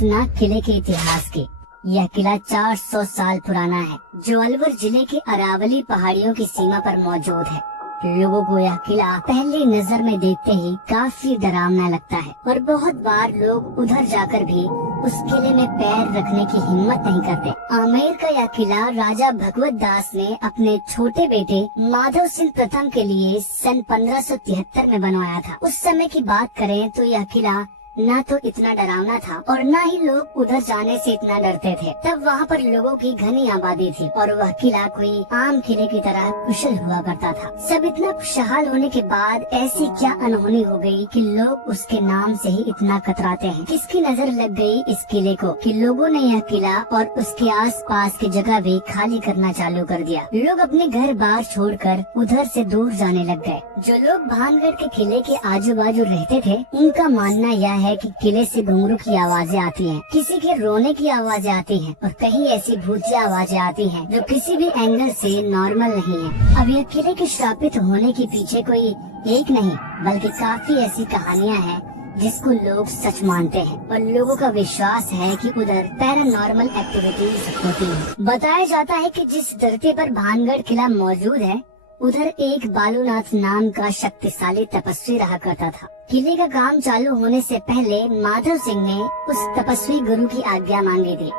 खौफनाक किले के इतिहास की। यह किला 400 साल पुराना है, जो अलवर जिले के अरावली पहाड़ियों की सीमा पर मौजूद है। लोगों को यह किला पहली नजर में देखते ही काफी डरावना लगता है और बहुत बार लोग उधर जाकर भी उस किले में पैर रखने की हिम्मत नहीं करते। आमेर का यह किला राजा भगवत दास ने अपने छोटे बेटे माधव सिंह प्रथम के लिए सन 1573 में बनवाया था। उस समय की बात करें तो यह किला ना तो इतना डरावना था और ना ही लोग उधर जाने से इतना डरते थे। तब वहाँ पर लोगों की घनी आबादी थी और वह किला कोई आम किले की तरह कुशल हुआ करता था। सब इतना खुशहाल होने के बाद ऐसी क्या अनहोनी हो गई कि लोग उसके नाम से ही इतना कतराते हैं। किसकी नजर लग गई इस किले को कि लोगों ने यह किला और उसके आसपास की जगह भी खाली करना चालू कर दिया। लोग अपने घर बार छोड़कर उधर से दूर जाने लग गए। जो लोग भानगढ़ के किले के आजू बाजू रहते थे, उनका मानना यह है कि किले से घुंघरू की आवाजें आती हैं, किसी के रोने की आवाजें आती हैं और कहीं ऐसी भूतिया आवाजें आती हैं जो किसी भी एंगल से नॉर्मल नहीं है। अब यह किले के श्रापित होने के पीछे कोई एक नहीं बल्कि काफी ऐसी कहानियां हैं जिसको लोग सच मानते हैं और लोगों का विश्वास है कि उधर पैरानॉर्मल एक्टिविटीज होती हैं। बताया जाता है कि जिस धरती पर भानगढ़ किला मौजूद है, उधर एक बालूनाथ नाम का शक्तिशाली तपस्वी रहा करता था। किले का काम चालू होने से पहले माधव सिंह ने उस तपस्वी गुरु की आज्ञा मांगी थी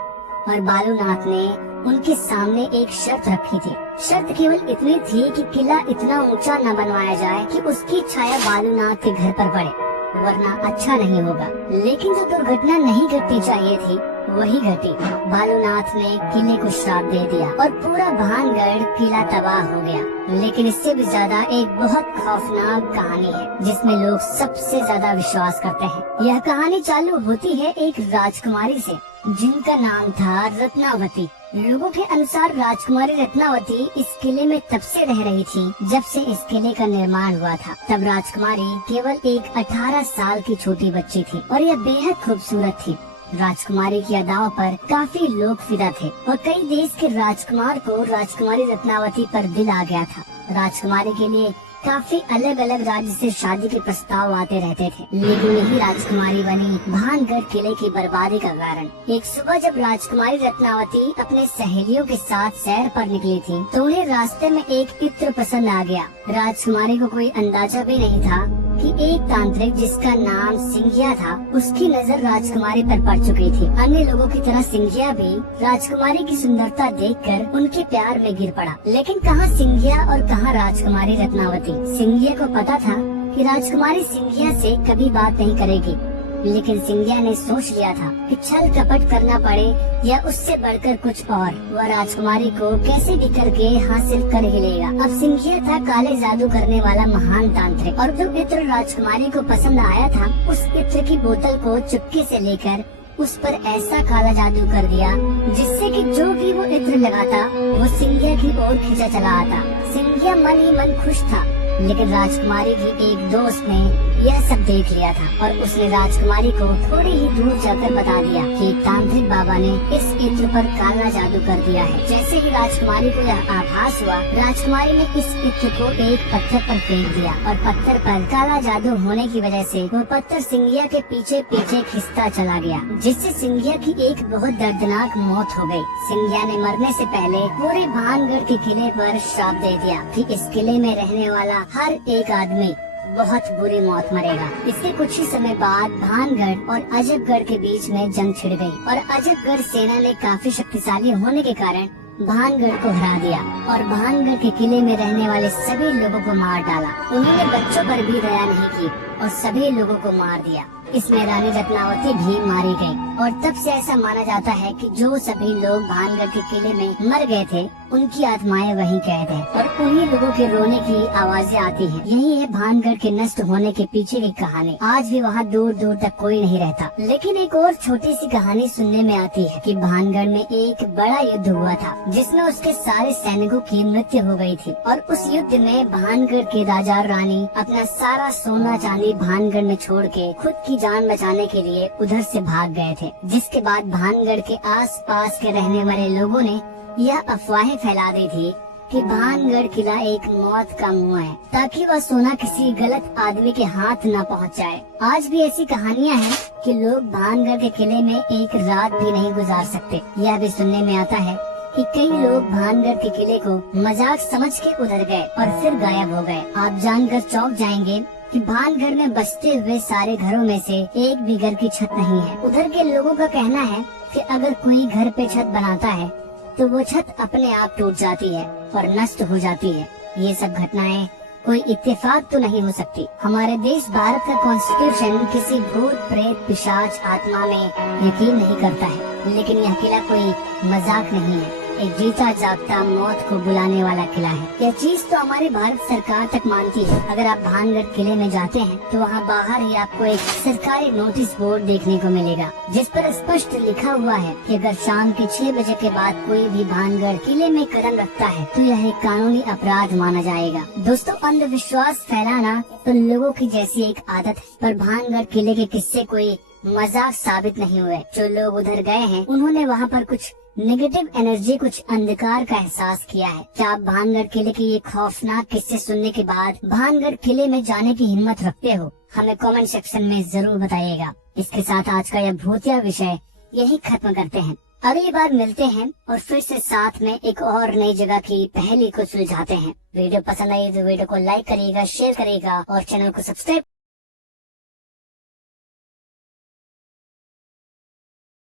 और बालूनाथ ने उनके सामने एक शर्त रखी थी। शर्त केवल इतनी थी कि किला इतना ऊंचा न बनवाया जाए कि उसकी छाया बालूनाथ के घर पर पड़े, वरना अच्छा नहीं होगा। लेकिन जो दुर्घटना नहीं घटनी चाहिए थी वही घटी। बालूनाथ ने किले को श्राप दे दिया और पूरा भानगढ़ किला तबाह हो गया। लेकिन इससे भी ज्यादा एक बहुत खौफनाक कहानी है जिसमें लोग सबसे ज्यादा विश्वास करते हैं। यह कहानी चालू होती है एक राजकुमारी से जिनका नाम था रत्नावती। लोगों के अनुसार राजकुमारी रत्नावती इस किले में तब से रह रही थी जब से इस किले का निर्माण हुआ था। तब राजकुमारी केवल एक 18 साल की छोटी बच्ची थी और यह बेहद खूबसूरत थी। राजकुमारी की अदाओं पर काफी लोग फिदा थे और कई देश के राजकुमार को राजकुमारी रत्नावती पर दिल आ गया था। राजकुमारी के लिए काफी अलग अलग राज्य से शादी के प्रस्ताव आते रहते थे, लेकिन यही राजकुमारी बनी भानगढ़ किले की बर्बादी का कारण। एक सुबह जब राजकुमारी रत्नावती अपने सहेलियों के साथ सैर पर निकली थी तो उन्हें रास्ते में एक इत्र पसंद आ गया। राजकुमारी को कोई अंदाजा भी नहीं था कि एक तांत्रिक जिसका नाम सिंघिया था, उसकी नजर राजकुमारी पर पड़ चुकी थी। अन्य लोगों की तरह सिंघिया भी राजकुमारी की सुंदरता देखकर उनके प्यार में गिर पड़ा। लेकिन कहाँ सिंघिया और कहाँ राजकुमारी रत्नावती। सिंघिया को पता था कि राजकुमारी सिंघिया से कभी बात नहीं करेगी, लेकिन सिंघिया ने सोच लिया था कि छल कपट करना पड़े या उससे बढ़कर कुछ और, वह राजकुमारी को कैसे भी करके हासिल कर ही लेगा। अब सिंघिया था काले जादू करने वाला महान तांत्रिक और जो इत्र राजकुमारी को पसंद आया था, उस इत्र की बोतल को चुपके से लेकर उस पर ऐसा काला जादू कर दिया जिससे कि जो भी वो इत्र लगाता वो सिंघिया की ओर खींचा चला आता। सिंघिया मन ही मन खुश था, लेकिन राजकुमारी की एक दोस्त ने यह सब देख लिया था और उसने राजकुमारी को थोड़ी ही दूर जाकर बता दिया कि तांत्रिक बाबा ने इस इत्र पर काला जादू कर दिया है। जैसे ही राजकुमारी को यह आभास हुआ, राजकुमारी ने इस इत्र को एक पत्थर पर फेंक दिया और पत्थर पर काला जादू होने की वजह से वो पत्थर सिंघिया के पीछे पीछे खिसता चला गया, जिससे सिंघिया की एक बहुत दर्दनाक मौत हो गई। सिंघिया ने मरने से पहले पूरे भानगढ़ के किले पर श्राप दे दिया कि इस किले में रहने वाला हर एक आदमी बहुत बुरी मौत मरेगा। इसके कुछ ही समय बाद भानगढ़ और अजबगढ़ के बीच में जंग छिड़ गई और अजबगढ़ सेना ने काफी शक्तिशाली होने के कारण भानगढ़ को हरा दिया और भानगढ़ के किले में रहने वाले सभी लोगों को मार डाला। उन्होंने बच्चों पर भी दया नहीं की और सभी लोगों को मार दिया। इसमें रानी रत्नावती भी मारी गई और तब से ऐसा माना जाता है कि जो सभी लोग भानगढ़ के किले में मर गए थे, उनकी आत्माएं वहीं कैद है और उन्हीं लोगों के रोने की आवाजें आती हैं। यही है भानगढ़ के नष्ट होने के पीछे की कहानी। आज भी वहाँ दूर दूर तक कोई नहीं रहता। लेकिन एक और छोटी सी कहानी सुनने में आती है कि भानगढ़ में एक बड़ा युद्ध हुआ था जिसमें उसके सारे सैनिकों की मृत्यु हो गई थी और उस युद्ध में भानगढ़ के राजा और रानी अपना सारा सोना चांदी भानगढ़ में छोड़ के खुद की जान बचाने के लिए उधर से भाग गए थे। जिसके बाद भानगढ़ के आसपास के रहने वाले लोगों ने यह अफवाहें फैला दी थी कि भानगढ़ किला एक मौत का मुंह है, ताकि वह सोना किसी गलत आदमी के हाथ न पहुंच जाए। आज भी ऐसी कहानियां हैं कि लोग भानगढ़ के किले में एक रात भी नहीं गुजार सकते। यह भी सुनने में आता है कि कई लोग भानगढ़ के किले को मजाक समझ के उधर गए और फिर गायब हो गए। आप जानकर चौंक जाएंगे कि भानगढ़ में बसते हुए सारे घरों में से एक भी घर की छत नहीं है। उधर के लोगों का कहना है कि अगर कोई घर पे छत बनाता है तो वो छत अपने आप टूट जाती है और नष्ट हो जाती है। ये सब घटनाएं कोई इत्तेफाक तो नहीं हो सकती। हमारे देश भारत का कॉन्स्टिट्यूशन किसी भूत प्रेत पिशाच आत्मा में यकीन नहीं करता है, लेकिन यह किला कोई मजाक नहीं है, एक जीता जागता मौत को बुलाने वाला किला है। यह चीज तो हमारी भारत सरकार तक मानती है। अगर आप भानगढ़ किले में जाते हैं तो वहाँ बाहर ही आपको एक सरकारी नोटिस बोर्ड देखने को मिलेगा, जिस पर स्पष्ट लिखा हुआ है कि अगर शाम के 6 बजे के बाद कोई भी भानगढ़ किले में कदम रखता है तो यह एक कानूनी अपराध माना जाएगा। दोस्तों, अंधविश्वास फैलाना तो लोगों की जैसी एक आदत है, पर भानगढ़ किले के किस्से कोई मजाक साबित नहीं हुए। जो लोग उधर गए हैं उन्होंने वहाँ पर कुछ नेगेटिव एनर्जी, कुछ अंधकार का एहसास किया है। क्या आप भानगढ़ किले के ये खौफनाक किस्से सुनने के बाद भानगढ़ किले में जाने की हिम्मत रखते हो? हमें कमेंट सेक्शन में जरूर बताइएगा। इसके साथ आज का यह भूतिया विषय यही खत्म करते हैं। अगली बार मिलते हैं और फिर से साथ में एक और नई जगह की पहेली को सुलझाते हैं। वीडियो पसंद आई तो वीडियो को लाइक करिएगा, शेयर करिएगा और चैनल को सब्सक्राइब